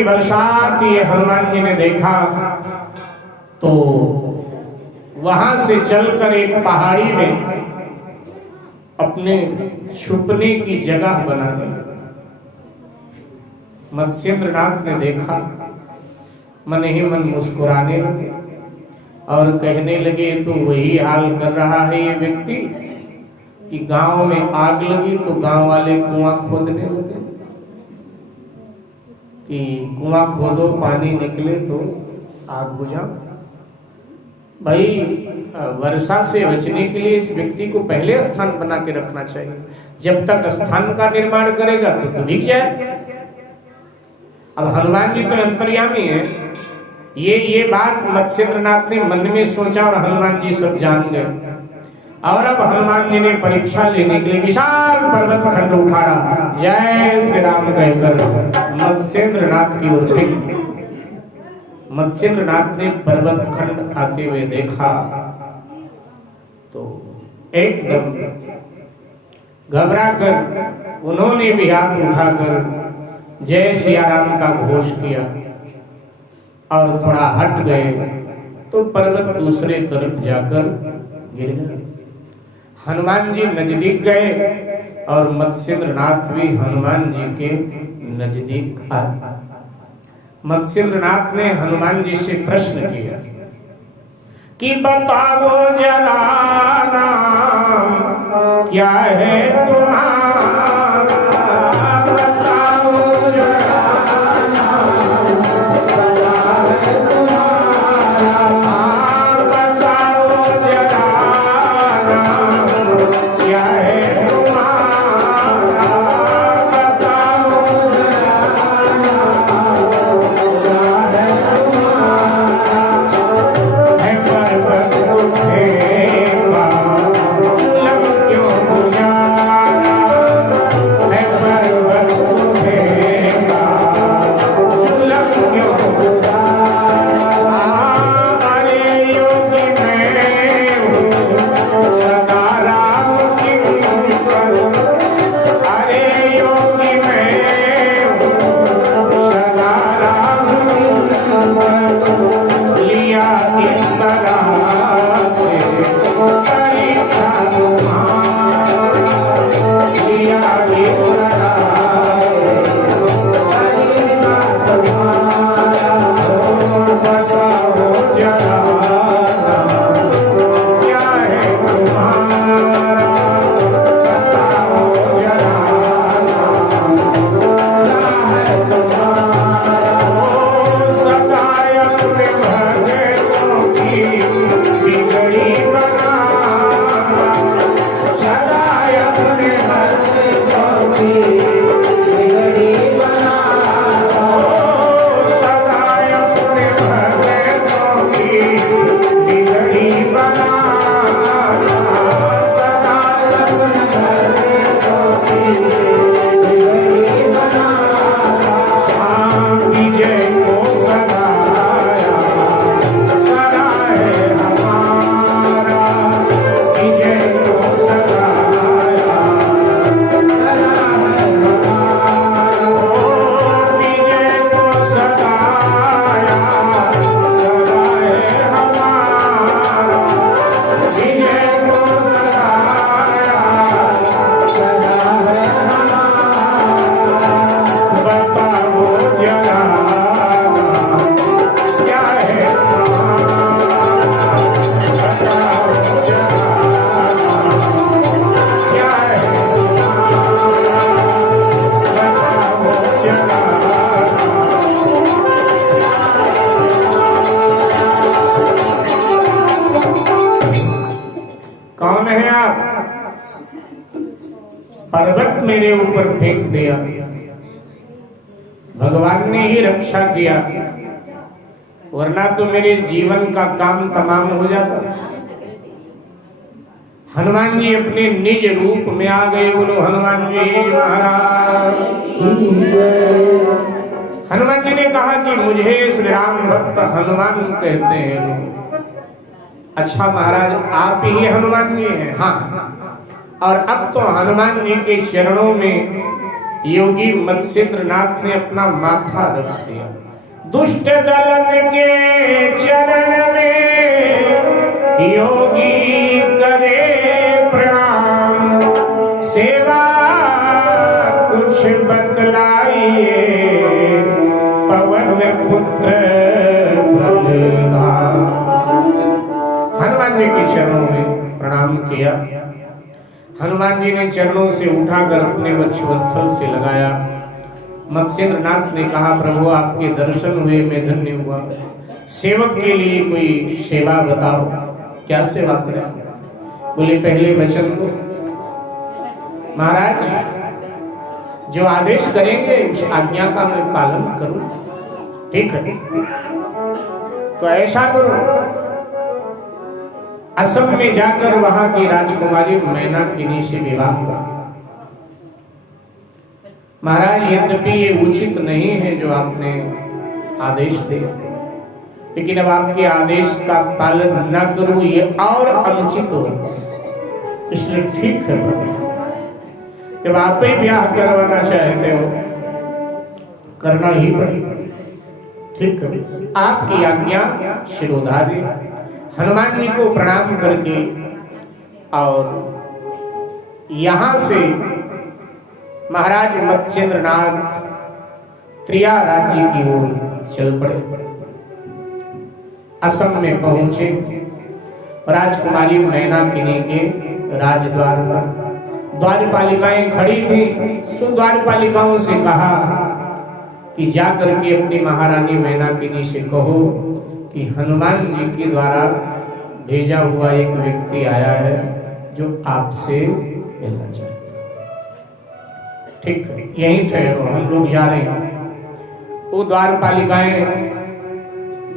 की बरसात ये हनुमान जी ने देखा तो वहां से चलकर एक पहाड़ी में अपने छुपने की जगह बना दी। मत्स्येंद्रनाथ ने देखा, मन ही मन मुस्कुराने लगे और कहने लगे तो वही हाल कर रहा है ये व्यक्ति कि गांव में आग लगी तो गांव वाले कुआं खोदने लगे कि कुआं खोदो पानी निकले तो आग बुझाओ। भाई वर्षा से बचने के लिए इस व्यक्ति को पहले स्थान बना के रखना चाहिए। जब तक स्थान का निर्माण करेगा तो भीग जाए। अब हनुमान जी तो अंतर्यामी है। ये बात मत्स्येंद्रनाथ ने मन में सोचा और हनुमान जी सब जान गए। और अब हनुमान जी ने परीक्षा लेने के लिए विशाल पर्वत खंड उखाड़ा, जय श्री राम कहकर मत्स्येंद्रनाथ की ओर फेंक। मत्स्येंद्रनाथ ने पर्वत खंड आते हुए देखा तो एकदम घबराकर उन्होंने भी हाथ उठाकर जय सिया राम का घोष किया और थोड़ा हट गए तो पर्वत दूसरे तरफ जाकर गिर गया। हनुमान जी नजदीक गए और मत्स्येंद्रनाथ भी हनुमान जी के नजदीक आए। मत्स्येंद्रनाथ ने हनुमान जी से प्रश्न किया कि बताओ जरा नाम क्या है तुम्हारा, बताओ जरा नाम क्या है तुम्हारा, बताओ जरा नाम क्या है तुम्हारा, बताओ पर्वत मेरे ऊपर फेंक दिया, भगवान ने ही रक्षा किया, वरना तो मेरे जीवन का काम तमाम हो जाता। हनुमान जी अपने निज रूप में आ गए। बोलो हनुमान जी महाराज। हनुमान जी ने कहा कि मुझे श्री राम भक्त हनुमान कहते हैं। अच्छा महाराज, आप ही हनुमान जी हैं? हाँ। और अब तो हनुमान जी के चरणों में योगी मत्स्येंद्रनाथ ने अपना माथा रख दिया। दुष्ट दलन के चरण में योगी करे प्रणाम, सेवा कुछ बतलाइए पवन पुत्र बलधाम। हनुमान जी के चरणों में प्रणाम किया। हनुमान जी ने चरणों से उठाकर अपने वक्षस्थल से लगाया। मत्स्येंद्रनाथ ने कहा, प्रभु आपके दर्शन हुए, मैं धन्य हुआ। सेवक के लिए कोई सेवा बताओ, क्या सेवा करें? बोले पहले वचन दो। महाराज जो आदेश करेंगे उस आज्ञा का मैं पालन करूं। ठीक है, तो ऐसा करो, असम में जाकर वहां की राजकुमारी मैनाकिनी से विवाह करो। महाराज यद्यपि ये उचित नहीं है जो आपने आदेश दे, लेकिन अब आपके आदेश का पालन न करूं ये और अनुचित हो, इसलिए ठीक है जब आप ही ब्याह करवाना चाहते हो करना ही पड़ेगा। ठीक है, आपकी आज्ञा शिरोधार्य। हनुमान जी को प्रणाम करके और यहां से महाराज मत्स्येंद्रनाथ त्रिया राज्य की ओर चल पड़े। असम में पहुंचे, राजकुमारी मैनाकिनी के राजद्वार पर द्वारपालिकाएं खड़ी थी। सुद्वारपालिकाओं से कहा कि जाकर के अपनी महारानी मैनाकिनी से कहो कि हनुमान जी के द्वारा भेजा हुआ एक व्यक्ति आया है जो आपसे मिलना चाहता है। ठीक है, यहीं ठहरो, हम लोग जा रहे हैं। वो द्वारपालिकाएं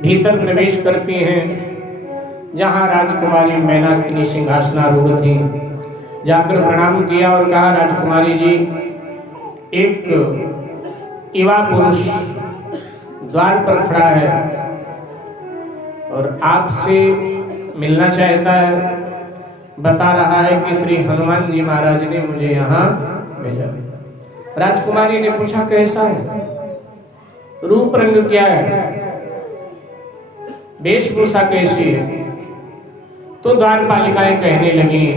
भीतर प्रवेश करती हैं जहां राजकुमारी मैनाकिनी सिंहासनारूढ़ थी। जाकर प्रणाम किया और कहा, राजकुमारी जी, एक युवा पुरुष द्वार पर खड़ा है और आपसे मिलना चाहता है। बता रहा है कि श्री हनुमान जी महाराज ने मुझे यहाँ भेजा। राजकुमारी ने पूछा, कैसा है, रूप रंग क्या है, वेशभूषा कैसी है? तो द्वारपालिकाएं कहने लगी,